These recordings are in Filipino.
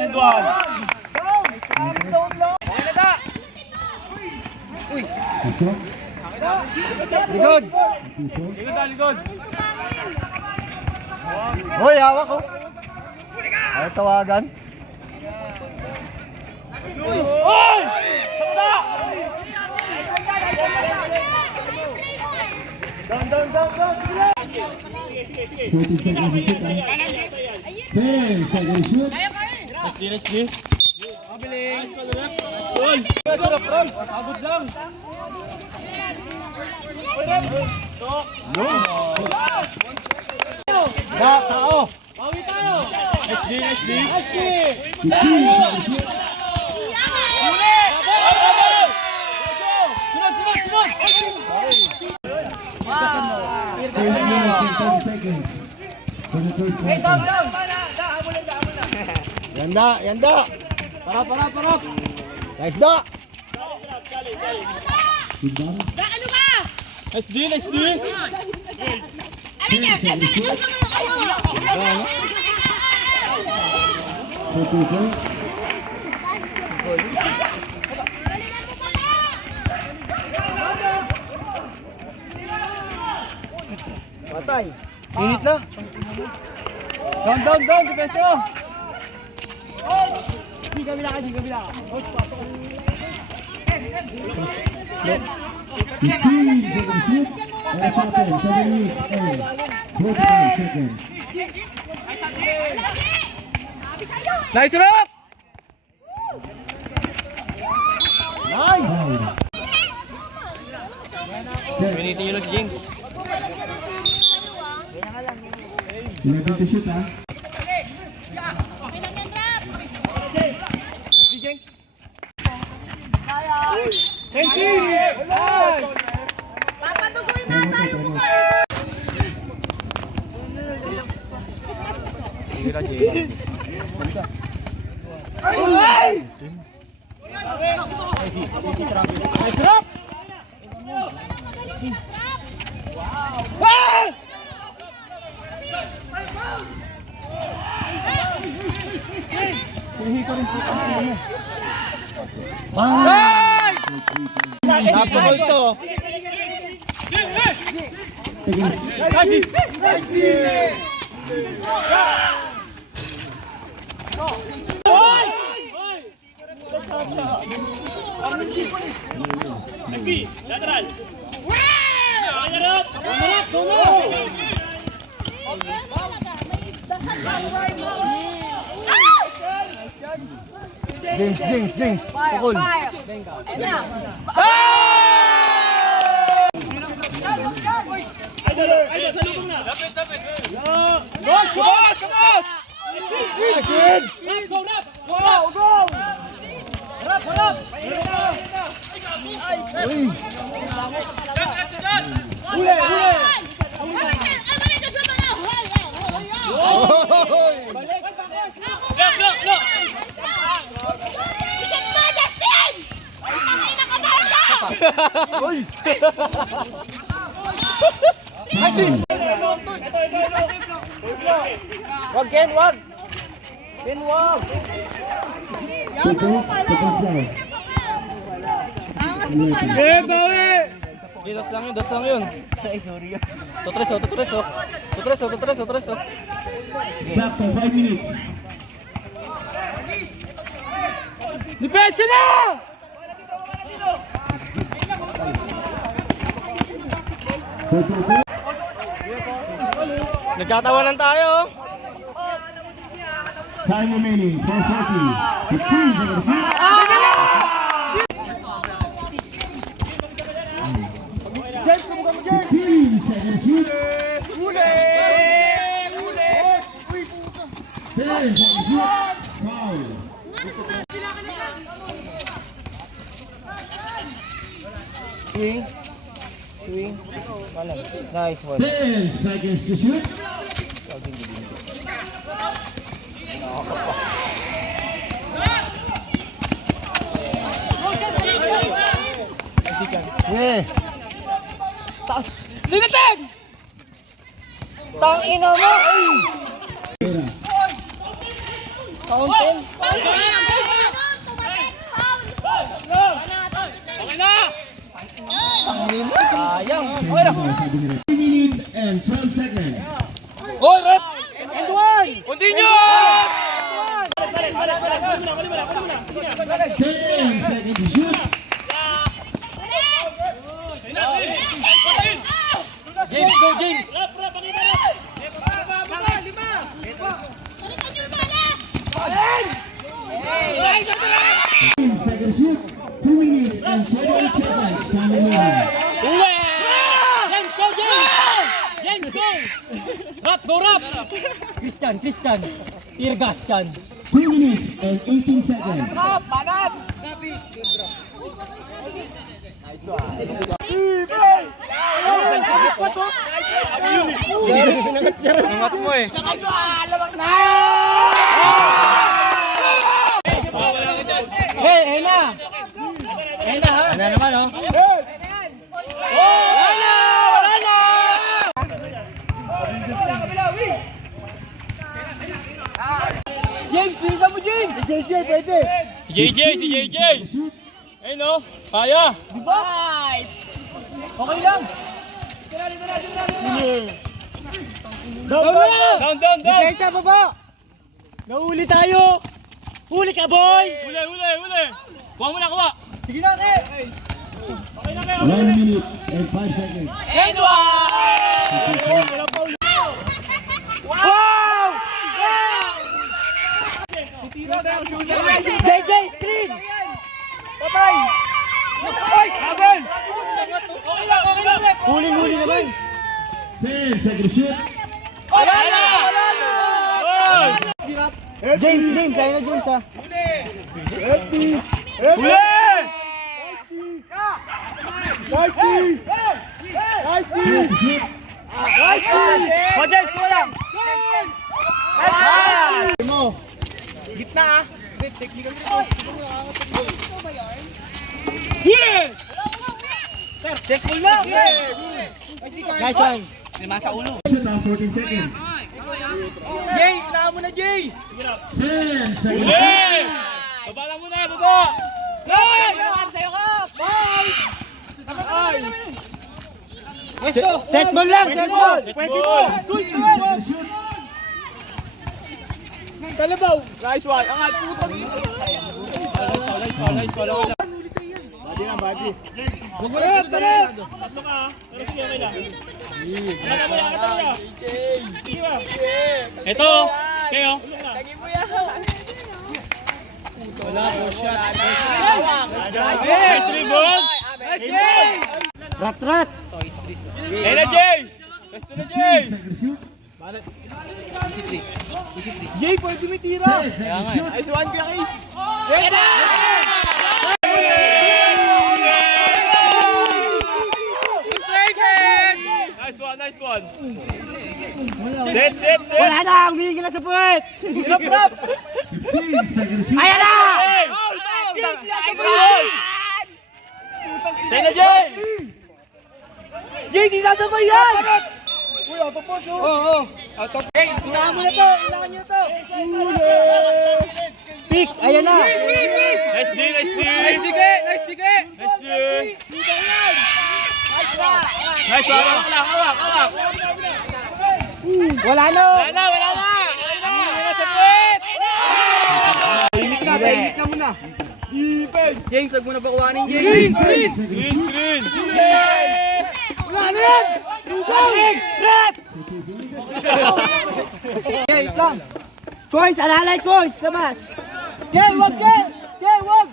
End one. Likod. Hoy, hawak ko. Ay, tawagan. Oy! Sakta! Down. 40 seconds to shoot. 10 seconds to shoot. Let's go. Mabilis. Goal. Abot lang. Tao. Bawi tayo. SD. 15 seconds to shoot. Sunod. 10 minutes and 10 seconds. For the third quarter. Yanda. Parap. Guys, da. Good ball. SD. 10 seconds to shoot. 42 points. Patay. Init na. Down. Defenso. Di kabila. 15 seconds to shoot. All shot 7 minutes and 45 seconds. Nice rap. Nice. 10. Pinitin nyo lang si James. 11 to shoot, ha? Papatuloy na tayo mo Nice rap. Napakol to. Lateral. James. Pakol. Lapit. Boss! Go! Harap! Huli! Uy! Wag, Ken, wag! Bawi! Das lang yun. Ay, sorry. Tutreso. Sakto, 5 minutes. Depensa na! Nagkatawanan tayo. Time remaining, 4:40. 15 seconds. 15 seconds shoot. 10 seconds shoot. Foul. Swing. Nice one. 10 seconds to shoot. Yeah. Taas. Sinatag! Tangina mo! Ay! Pera. Fountain. Okay na! Sayang. Okay na. 3 minutes and 12 seconds. Oh, rep! And one! Continuous! 10 seconds to shoot. James, go James! 15 seconds shoot. 2 minutes and 28 seconds. Time remaining. Uli! James, go James! James, go! Rap, go rap! Christian. Tirgas kan. 2 minutes and 18 seconds. Angat mo eh. Hey na! Ha? Ano naman oh? Wala na! James, bilisan mo James. JJ, pwede. Si JJ! Shoot. Ayun no? Kaya! Diba? Okay lang. Down! Depensa baba. Nahuli tayo. Huli ka boy. Uli! Kuha mo na, kuha! Sige na, eh. 1 minute and 5 seconds. And wow! JJ, screen. Patay. Ay! Abel! Okay lang! Huli naman. 10 seconds shoot. Wala na! James, kaya na James ha. Huli! Shoot. O, James, kuha lang! Gitna ah. Huli! Check mo lang. Nice one. Shoot ang 14 seconds. Jay, kailangan mo na Jay. 10 seconds. Huli! Baba lang muna, baba! Sa'yo ka. Bye. Set ball lang, set ball. Pwede mo! 15 seconds shoot. Kalabaw. Nice one! Angat! Tatlo ka, pero sige, okay lang. Ito! Kayo! Nice rebound! Rat. Ayun na, Jay! Gusto na, Jay! 15 seconds shoot. Jay, pwede may tira. 10 seconds shoot. Nice one, guys! Nice one! Set! Wala na, humihigil na sa puwet. 15 seconds shoot. Ayan na! Tayo na, Jay! Jay, di nasabay yan! Oo. Jay, kailangan mo na to. Kailangan nyo to. Pick, ayan na. Nice D! Nice D! Nice one! Hawak! Wala na. Wala na! Sa puwet! Tahimik na muna. James, wag mo na pakuhanin, James. Screen! Wala na yan! Rep! Okay, lang. Coins, alalay, coins. Labas. Jay, wag, Jay! Jay, wag!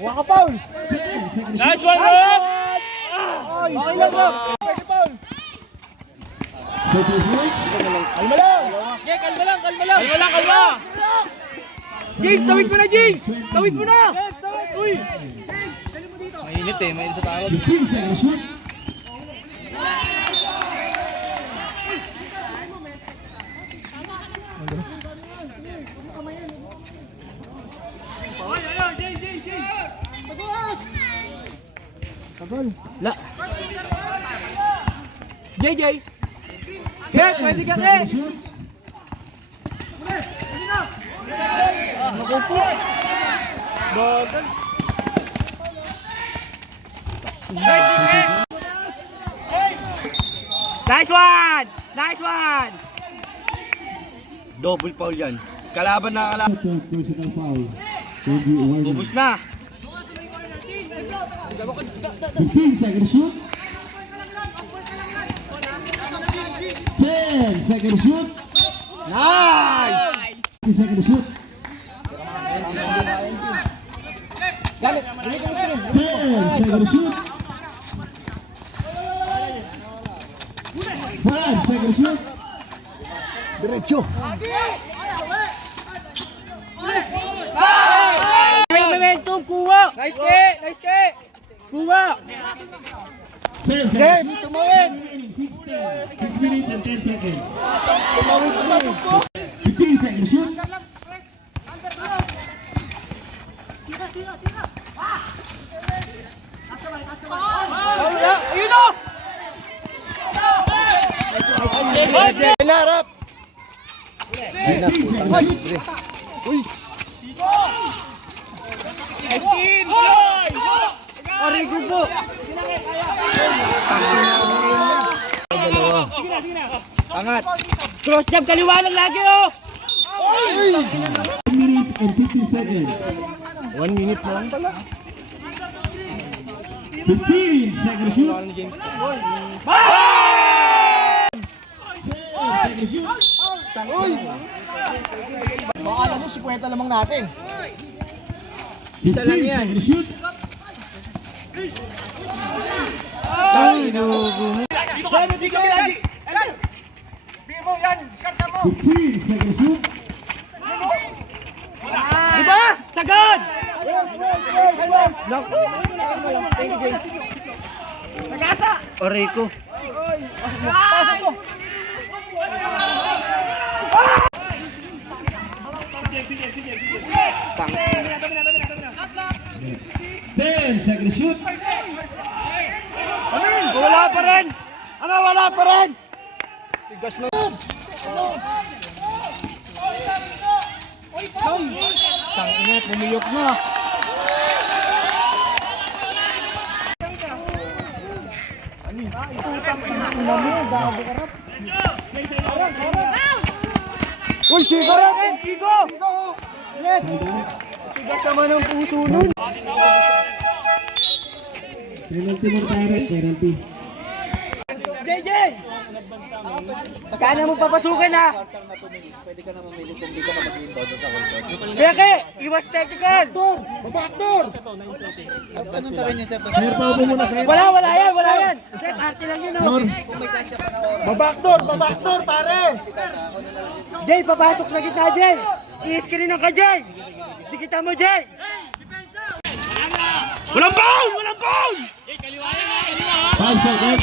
Huwag ka, Paul. 10 seconds shoot. Nice one, Rob! Okay lang, Rob. 30 points. Kalma lang. Jay, kalma lang. Kalma! James, tawid mo na, James! Tawid mo na! Uy! Mainit eh, mainit sa tawag. 15 seconds shoot. La. JJ. Yes, pwede ka eh. Second shoot. Naku po. Bagal. Nice one! Nice one! Double foul yan. Kalaban na kalaban. Third personal foul. Kobe Warner. Bubus na. 15 seconds shoot. 10 seconds shoot. Nice! 10 seconds shoot. 10 seconds shoot. 5 seconds shoot. Diretso. May momentum, kuha! Nice ke! Nice ke! Kuha! 10 seconds. Tumawin. 6 minutes and 10 seconds. 15 seconds shoot. Ayun o! Hinarap! 15 seconds shoot. Arigo po! Angat! Cross jab, kaliwanan lagi o! 1 minute and 15 seconds. 1 minute na lang pala. 15 seconds shoot. 10 seconds shoot. Baka alam mo, 50 lamang natin. 15 lang yan. seconds shoot. Ay, nugo mo. 15 seconds shoot. Diba? Sagad! Naku! Nagasa! Orico. Pasok mo! 10 seconds shoot. Wala pa rin! Ano, wala pa rin! Tigas na. Tangina, pumiyok na. Uy, Sigo rin! Sigo! Ulit! Tigas naman ang puso nun. Penalty mo tayo, penalty. JJ! Sana mo papasukin ha! Pwede ka na mamili kung di ka na mag-inbound sa call. Kaya kaya, iwas technical! Babackdoor! Ganun pa rin yung sir. Sir, paupo muna, sir. Wala yan! Chef, arte lang yun oh! Babackdoor, pare! Jay, papasok na kita, Jay! I-screen ka, Jay! Di kita mo, Jay! Walang foul! Walang foul! 5 seconds.